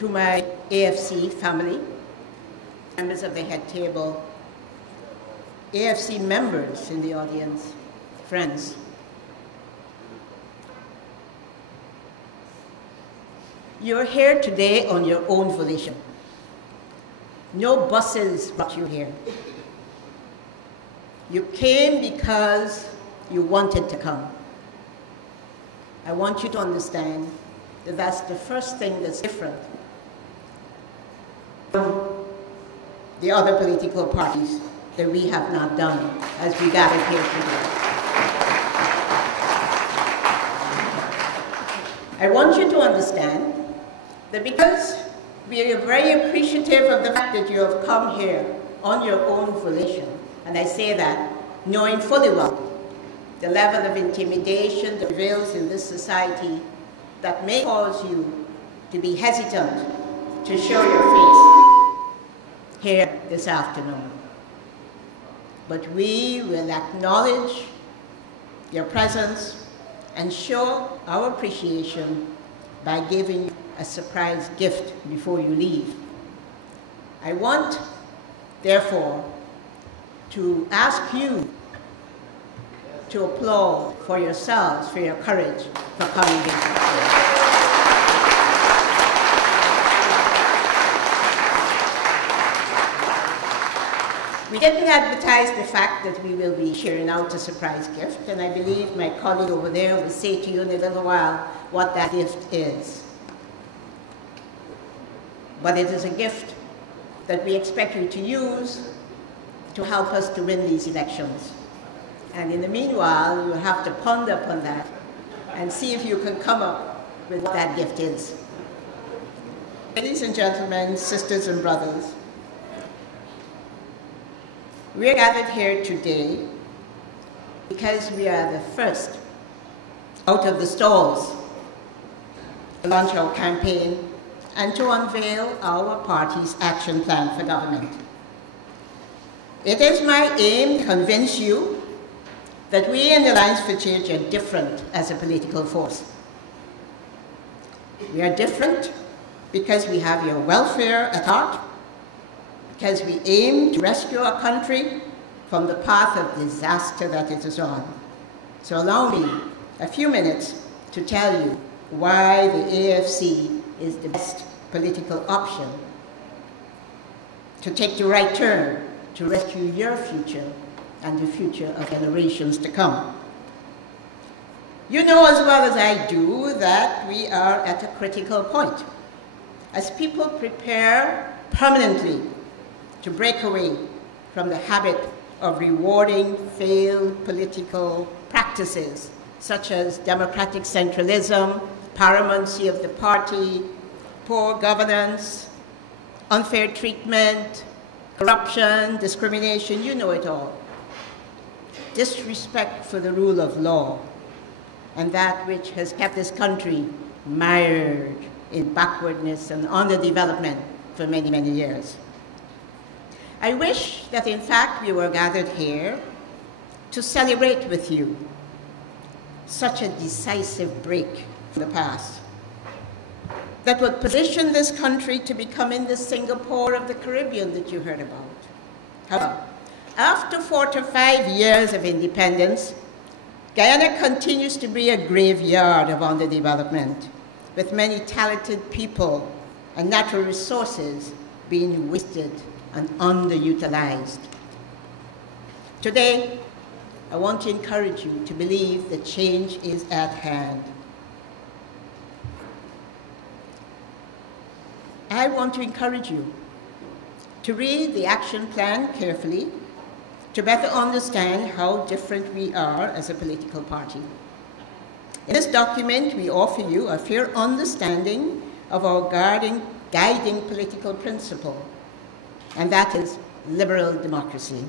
to my AFC family, members of the head table, AFC members in the audience, friends. You're here today on your own volition. No buses brought you here. You came because you wanted to come. I want you to understand that that's the first thing that's different from the other political parties that we have not done as we gathered here today. I want you to understand that because we are very appreciative of the fact that you have come here on your own volition, and I say that knowing fully well the level of intimidation that prevails in this society that may cause you to be hesitant to show your face here this afternoon. But we will acknowledge your presence and show our appreciation by giving you a surprise gift before you leave. I want, therefore, to ask you to applaud for yourselves, for your courage, for coming here. We didn't advertise the fact that we will be sharing out a surprise gift, and I believe my colleague over there will say to you in a little while what that gift is. But it is a gift that we expect you to use to help us to win these elections. And in the meanwhile, you have to ponder upon that and see if you can come up with what that gift is. Ladies and gentlemen, sisters and brothers, we are gathered here today because we are the first out of the stalls to launch our campaign and to unveil our party's action plan for government. It is my aim to convince you that we in the Alliance for Change are different as a political force. We are different because we have your welfare at heart, because we aim to rescue our country from the path of disaster that it is on. So allow me a few minutes to tell you why the AFC is the best political option to take the right turn to rescue your future and the future of generations to come. You know as well as I do that we are at a critical point as people prepare permanently to break away from the habit of rewarding failed political practices such as democratic centralism, paramountcy of the party, poor governance, unfair treatment, corruption, discrimination, you know it all. Disrespect for the rule of law, and that which has kept this country mired in backwardness and underdevelopment for many, many years. I wish that in fact we were gathered here to celebrate with you such a decisive break from the past that would position this country to becoming the Singapore of the Caribbean that you heard about. However, after 45 years of independence, Guyana continues to be a graveyard of underdevelopment, with many talented people and natural resources being wasted and underutilized. Today, I want to encourage you to believe that change is at hand. I want to encourage you to read the action plan carefully to better understand how different we are as a political party. In this document, we offer you a fair understanding of our guiding political principle, and that is liberal democracy.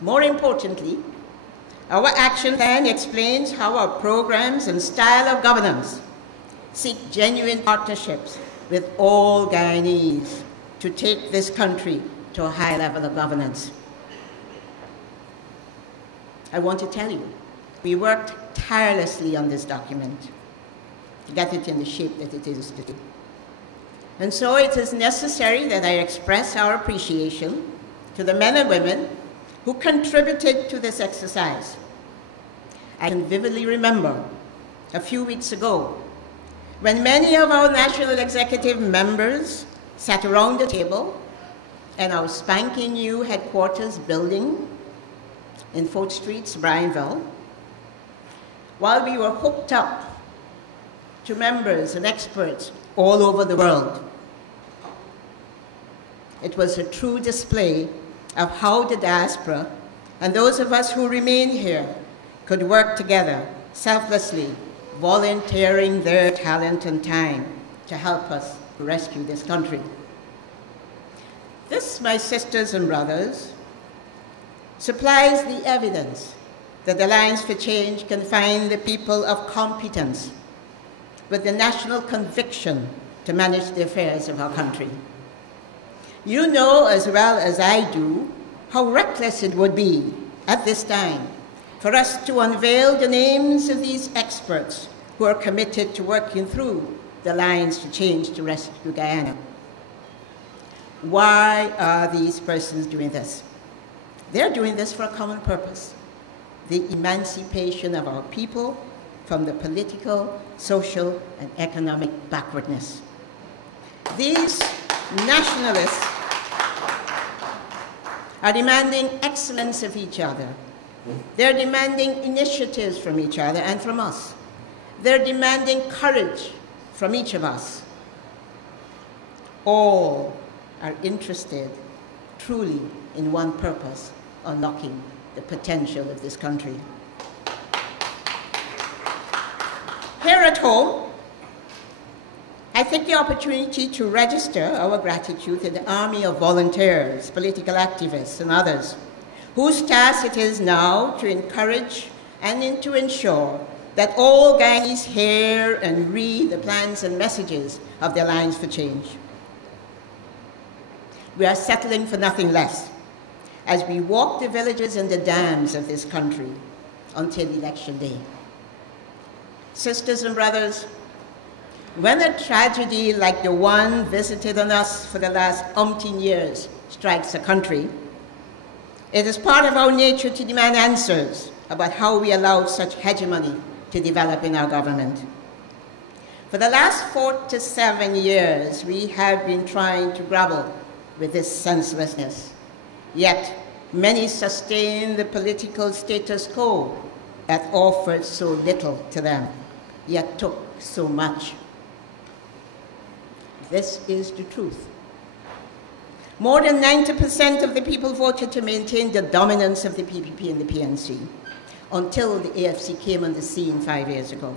More importantly, our action plan explains how our programs and style of governance seek genuine partnerships with all Guyanese to take this country to a high level of governance. I want to tell you, we worked tirelessly on this document to get it in the shape that it is today. And so it is necessary that I express our appreciation to the men and women who contributed to this exercise. I can vividly remember a few weeks ago when many of our national executive members sat around the table in our spanking new headquarters building in 4th Street, Bryanville, while we were hooked up to members and experts all over the world. It was a true display of how the diaspora and those of us who remain here could work together selflessly, volunteering their talent and time to help us rescue this country. This, my sisters and brothers, supplies the evidence that the Alliance for Change can find the people of competence with the national conviction to manage the affairs of our country. You know as well as I do how reckless it would be at this time for us to unveil the names of these experts who are committed to working through the Alliance for Change to rescue Guyana. Why are these persons doing this? They're doing this for a common purpose: the emancipation of our people from the political, social, and economic backwardness. These nationalists are demanding excellence of each other. They're demanding initiatives from each other and from us. They're demanding courage from each of us. All are interested truly in one purpose: unlocking the potential of this country. Here at home, I take the opportunity to register our gratitude to the army of volunteers, political activists, and others, whose task it is now to encourage and to ensure that all Guyanese hear and read the plans and messages of the Alliance for Change. We are settling for nothing less as we walk the villages and the dams of this country until Election Day. Sisters and brothers, when a tragedy like the one visited on us for the last umpteen years strikes a country, it is part of our nature to demand answers about how we allowed such hegemony to develop in our government. For the last 4 to 7 years, we have been trying to grapple with this senselessness. Yet, many sustain the political status quo that offered so little to them, yet took so much. This is the truth. More than 90% of the people voted to maintain the dominance of the PPP and the PNC until the AFC came on the scene 5 years ago.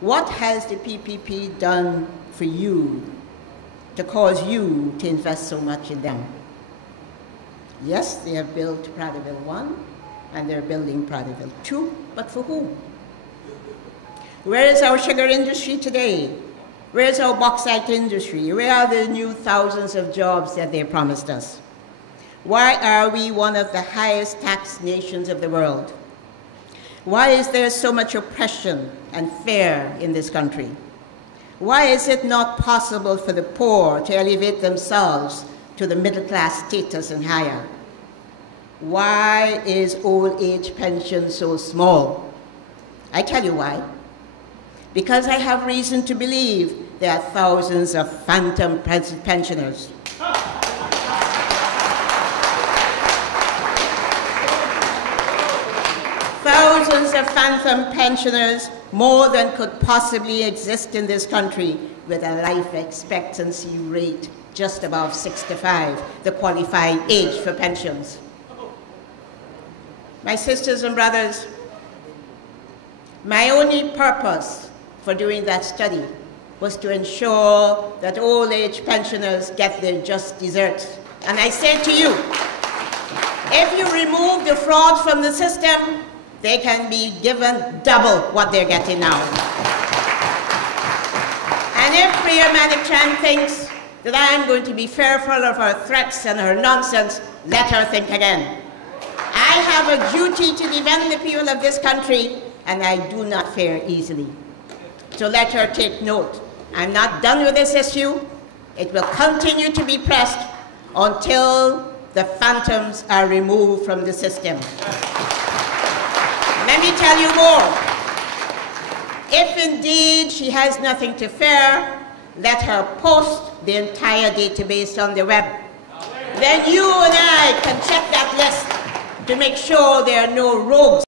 What has the PPP done for you to cause you to invest so much in them? Yes, they have built Praderville 1 and they're building Praderville 2, but for whom? Where is our sugar industry today? Where is our bauxite industry? Where are the new thousands of jobs that they promised us? Why are we one of the highest taxed nations of the world? Why is there so much oppression and fear in this country? Why is it not possible for the poor to elevate themselves to the middle class status and higher? Why is old age pension so small? I tell you why. Because I have reason to believe there are thousands of phantom pensioners. Thousands of phantom pensioners, more than could possibly exist in this country, with a life expectancy rate just above 65, the qualifying age for pensions. My sisters and brothers, my only purpose for doing that study was to ensure that old age pensioners get their just desserts. And I say to you, if you remove the fraud from the system, they can be given double what they're getting now. And if Priya Manikchan thinks that I'm going to be fearful of her threats and her nonsense, let her think again. I have a duty to defend the people of this country, and I do not fear easily. So let her take note I'm not done with this issue. It will continue to be pressed until the phantoms are removed from the system. Let me tell you more. If indeed she has nothing to fear, let her post the entire database on the web. Then you and I can check that list to make sure there are no rogues